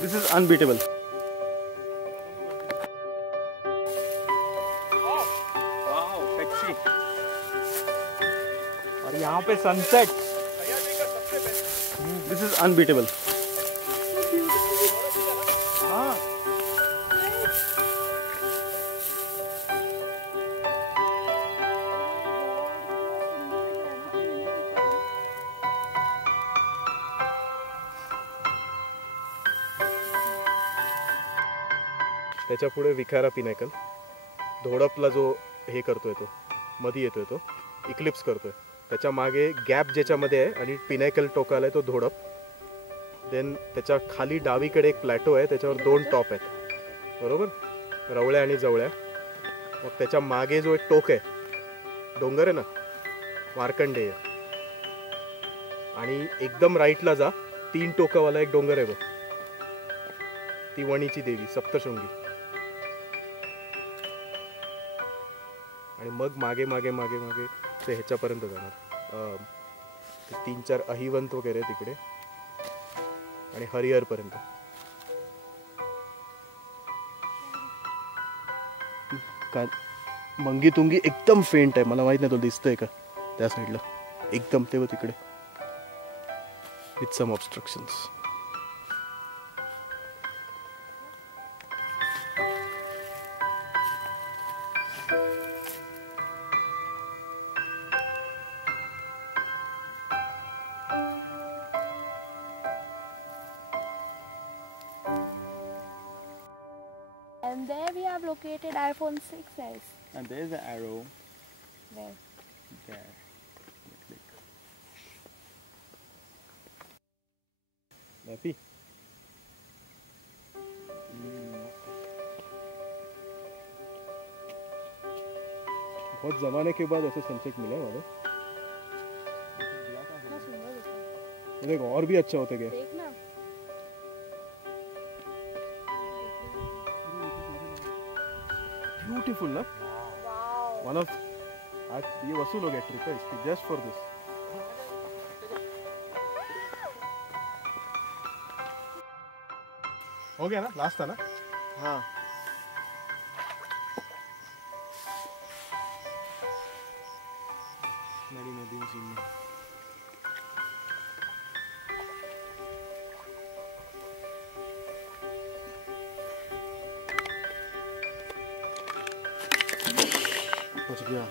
This is unbeatable. Wow sexy. और यहाँ पे सनसेट। This is unbeatable. हाँ। त्याच्या पुढे विखारा पिनाकल, धोडपला जो हे करतोय तो मध्ये येतोय तो इक्लिप्स करतोय, त्याच्या मागे गॅप ज्याच्यामध्ये आहे आणि पिनाकल टोकाला आहे तो धोडप. देन त्याच्या खाली डावीकडे एक प्लॅटो आहे, त्याच्यावर 2 टॉप आहेत बरोबर, रवळ्या आणि जवळ्या. मग त्याच्या मागे जो एक टोक आहे डोंगर आहे ना मार्कंडेय, आणि एकदम राईटला जा 3 टोकावाला एक डोंगर आहे बघ, ती वणीची देवी सप्तशृंगी. आणि मग मागे मागे मागे मागे ते ह्याच्यापर्यंत जाणार, 3-4 अहिवंत वगैरे तिकडे आणि हरिहर पर्यंत. मंगी तुंगी एकदम फेंट आहे, मला माहित नाही तो दिसतंय का त्या साईडला एकदम ते तिकडे with some obstructions. And there we have located iPhone 6s. And there is an arrow. Where? There. Click. Happy? बहुत जमाने के बाद ऐसे सनसेट मिला है कितना सुंदर दिखता है। ये देखो और भी अच्छा होते गए. देखना। ब्यूटीफुल ना. Wow. वन ऑफ आज ये वसूल हो गया ट्रिप है इसकी जस्ट फॉर दिस. हो गया ना, लास्ट था ना. हाँ. मेरी नदी में बच गया.